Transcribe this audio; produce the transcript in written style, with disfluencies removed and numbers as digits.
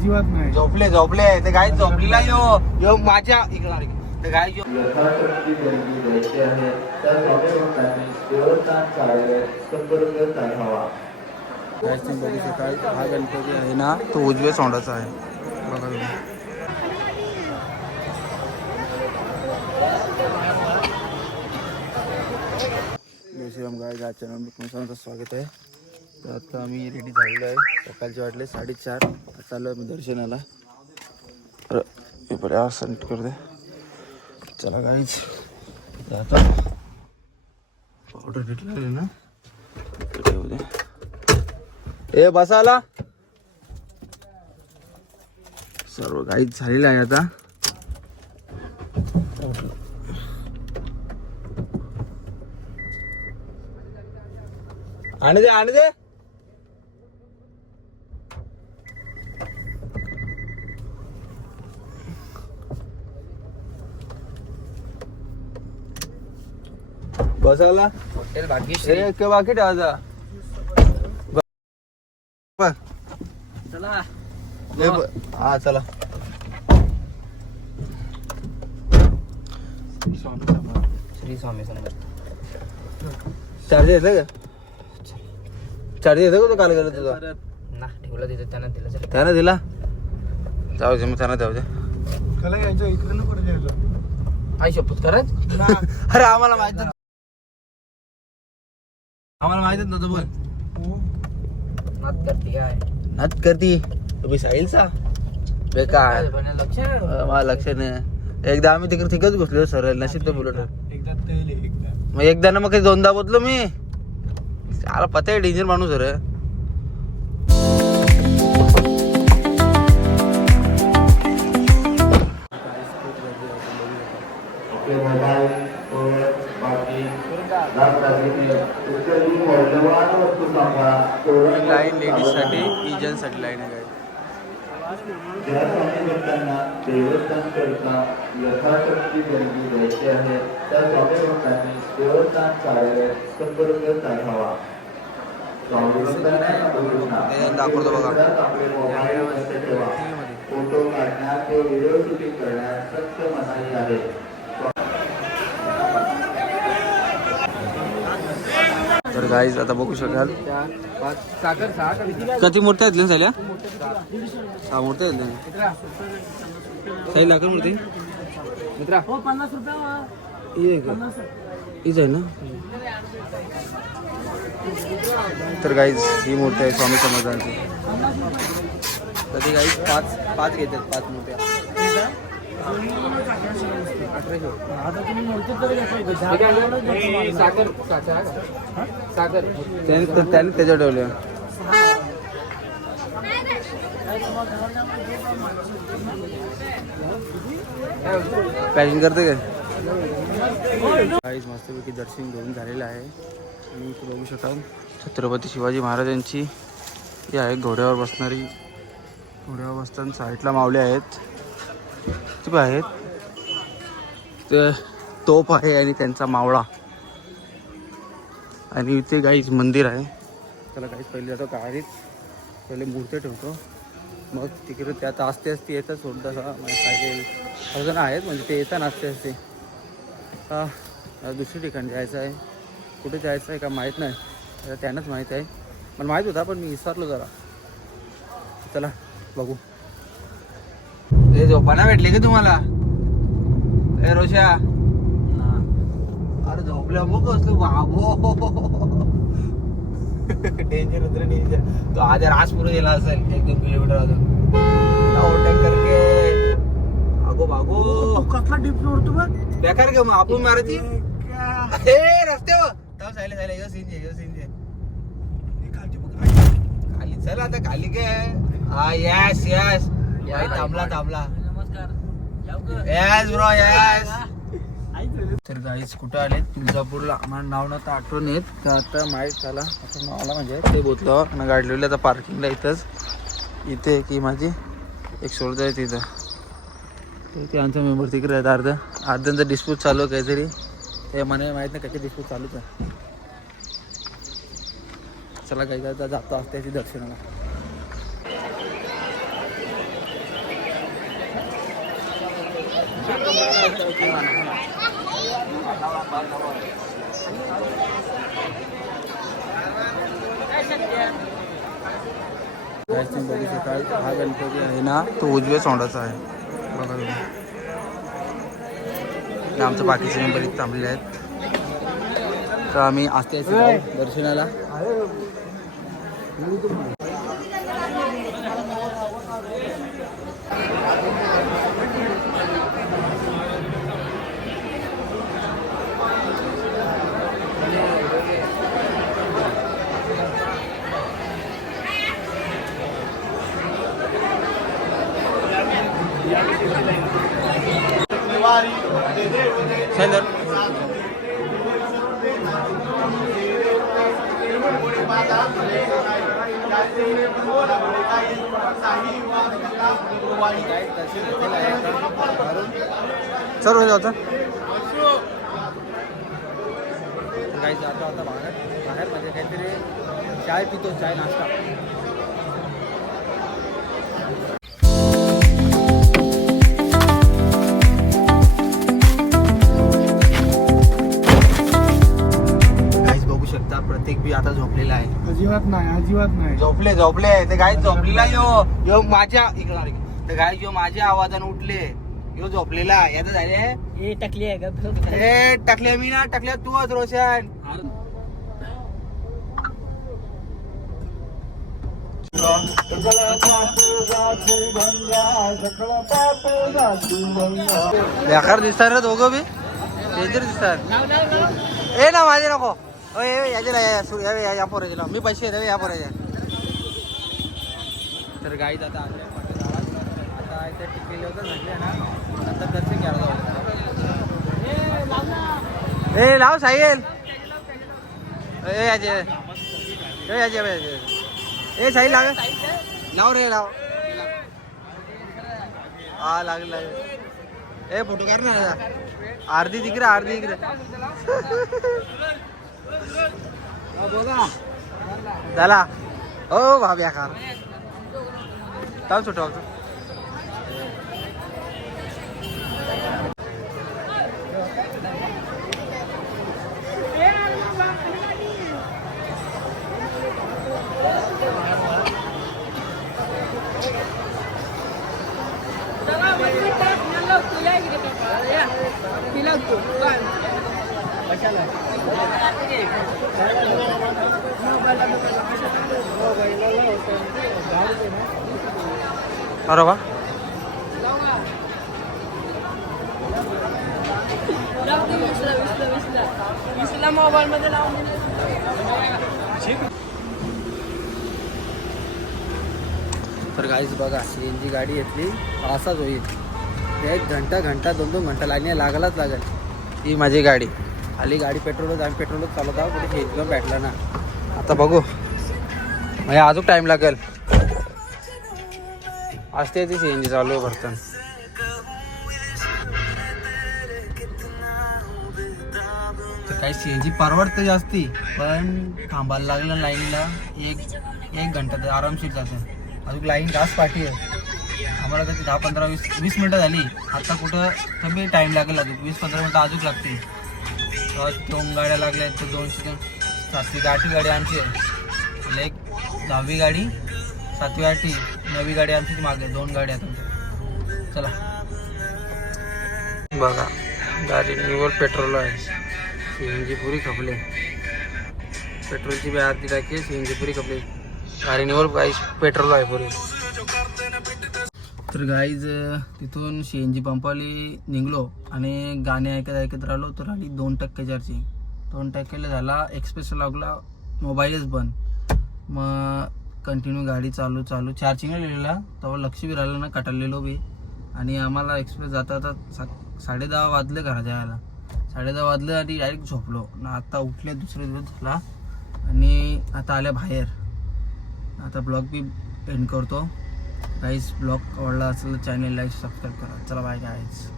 अजिबात नाही. झोपले झोपले ते गाय झोपलेला यो यो माझ्या इकडे ते गाय यो यथाशक्ती देणगी द्यायची आहे. त्या स्वामी भक्तांनी देवस्थान कार्यालय संपर्क साधावा. बघू शकाल हा गणपती आहे ना तो उजव्या सोंडाचा आहे बघा तुम्ही. जयश्रीराम गाय या चॅनल मध्ये तुमचं स्वागत आहे. तर आता आम्ही रेडी झालेलो आहे. सकाळचे वाटले 4:30. चाललो आहे मी दर्शनाला. तर सेंट कर दे. चला गाईच आता ऑर्डर घेतलेली ना ठेवू दे. ए बसाला सर्व गाईच झालेलं आहे आता. आण दे आण दे. बसाला हॉटेल बाकी एक बाकी ठेवायचा. चला हा चला. श्री स्वामी समर्थ. चार्ज येतं का? चार्ज येतं का तो काल गेला तुझा? ना ठेवला तिथं त्यानं दिलं. त्यानं दिला. जाऊ दे मग त्यानं जाऊ दे. त्याला यायचं इकडे नको यायचं. आई शपथ करत. अरे आम्हाला माहित नव्हतं. आम्हाला माहितच नव्हतं. बोल नात करते काय नात करती तुम्ही साहिलचा बेकार. लक्ष मला लक्ष नाही. एकदा आम्ही तिकडे तिकच घुसलो सर. नशीब तो बुलेट. एकदा मग एकदा ना मग काही दोनदा बोललो मी. त्याला पता आहे डेंजर माणूस रे. लाईन लेडीजसाठी इजनसाठी लाईन आहे. ज्या स्वामी भक्तांना देवस्थान करता यथाशक्ती देणगी द्यायची आहे. त्या स्वामी भक्तांनी देवस्थान कार्यालय संपर्क साधावा. स्वामी भक्तांना दाखवतो बघा. आपले मोबाईल लक्ष ठेवा. फोटो काढण्यास व व्हिडिओ शूटिंग करण्यास सक्त मनाई आहे. तर गाईज आता बघू शकाल साखर साखर किती मूर्त्या आहेत झाल्या. 6 मूर्त्या आहेत. काही लाख मूर्ती मित्रा हो 50 रुपये हीच आहे ना. तर गाईज ही मूर्ती आहे स्वामी समर्थांची. कधी गाईज 5 घेतात 5 मूर्त्या. साखर साखर त्याने त्याच्या ठेवल्या. पॅकिंग करते काय मस्तपैकी दर्शन घेऊन झालेलं आहे. आणि इथे बघू शकाल छत्रपती शिवाजी महाराजांची ही आहे घोड्यावर बसणारी. घोड्यावर बसताना साईडला मावले आहेत ते आहेत. ते तोप आहे आणि त्यांचा मावळा. आणि इथे गाईच मंदिर आहे. त्याला गाईच पहिले जातो गाडीत पहिले मूर्ती ठेवतो. मग तिकडे त्यात आस्ते असते येतात सोडता काही अजून आहेत म्हणजे ते येतात आस्ते असते. दुसऱ्या ठिकाणी जायचं आहे. कुठे जायचं आहे का माहीत नाही. त्यांनाच माहीत आहे. मला माहीत होता पण मी विसरलो जरा. चला बघू. हे झोपाना भेटले का तुम्हाला? ए रोशा अरे झोपल्या बघ कसलो बाबो. डेंजर उतर डेंजर. तो आधी राजपूर गेला असेल 1-2 किलोमीटर अजून ओव्हरटेक करके. अगो बागो कसला डिप उडतो बघ. बेकार का मग आपण मारायची हे रस्त्यावर. सायले सायले यो सीन जे खाली चल आता खाली काय. हा यस यस भाई थांबला नमस्कार. Yes bro yes. तर गाईस कुठं आले तुळजापूरला. आम्हाला नाव नव्हतं आठवण येत. तर आता माहीत झाला असं नाव आला म्हणजे ते बोतलं आणि गाडी लावली आता पार्किंगला. इथंच इथे की माझी एक सोडत आहे तिथं. ते आमचा मेंबर तिकडे आहेत. अर्ध्यांचा डिस्प्यूट चालू आहे काहीतरी. ते मला माहीत नाही कशी डिस्प्यूट चालूच आहे. चला काही जातो असते दर्शनाला. बघू शकाल हा गणपती आहे ना तो उजव्या सोंडाचा आहे बघा तुम्ही. आणि आमच्या बाकीचे मेंबर इथे थांबलेले आहेत तर आम्ही आस्ते दर्शनाला. सर सर हो जातं काही जातो आता बाहेर म्हणजे काहीतरी चाय पितो चाय नाश्ता. प्रत्येक बी आता झोपलेला आहे. अजिबात नाही झोपले ते गाय झोपलेला यो माझ्या इकडे ते गाय यो माझ्या आवाजाने उठले यो झोपलेला याचं झाले टकली आहे का ए टाकले मी ना टाकल्या तूच रोशन. बेकार दिसतात रे दोघं बी डेंजर दिसतात. ए ना माझे नको या पोरायला मी पैसे द्यावे या पोरायचे. तर गाईत आता आता इथे टिकलेले होतं म्हटले ना नंतर दर्शन घ्यायला जाऊ. ए लाव साहिल ए साहिल लाव लाव रे लाव हा लागेल ए फोटो काढ ना अर्धी तिकडे झाला हो भाभी आकार चाल सुटवतो. अरे वा मोबाईल मध्ये लावून तर गाईज बघा सीएनजी गाडी घेतली असाच होईल. 1 घंटा 2 घंटा लागलाच लागेल. ही माझी गाडी आली गाडी पेट्रोलच आम्ही पेट्रोलच चालवत आहोत कुठे एकदम भेटला ना. आता बघू म्हणजे अजून टाइम लागेल. असते ती सीएनजी चालू आहे भरताना. काही सीएनजी परवडते जास्ती पण थांबायला लागलं लाईनला 1 घंटा आरामशीर जाते. अजून लाईन जास्त पाठी आहे आम्हाला कधी 10-15-20 मिनटं झाली. आता कुठं कमी टाईम लागेल अजून 20-15 मिनटं अजून लागते. 2 गाड्या लागल्या तर 207वी 8वी गाडी आमची आहे. एक 10वी गाडी 7वी 8वी 9वी गाडी आमची मागे 2 गाड्या तुमच्या. चला बघा गाडी निवड पेट्रोल आहे. सीएनजी पुरी खपले पेट्रोलची बी अर्धी टाकी सीएनजी पुरी खपली. गाडी निवड गाईज पेट्रोल आहे पुरी. तर गाईज तिथून सीएनजी पंपाली निघलो आणि गाणे ऐकत राहिलो. तर आली 2% चार्जिंग. 2%ला झाला एक्सप्रेस लागला मोबाईलच बंद. मग कंटिन्यू गाडी चालू चार्जिंगला लिहिलेला तेव्हा लक्ष बी राहिलं ना कटाळलेलो बी. आणि आम्हाला एक्सप्रेस जाता 10:30 वाजले घरा जायला. 10:30 वाजले आणि डायरेक्ट झोपलो ना. आता उठले दुसरे दिवस झाला आणि आता आल्या बाहेर. आता ब्लॉग बी एंड करतो. गाईज ब्लॉग आवडला असेल तर चॅनल लाईक सबस्क्राईब करा. चला बाय गाईज.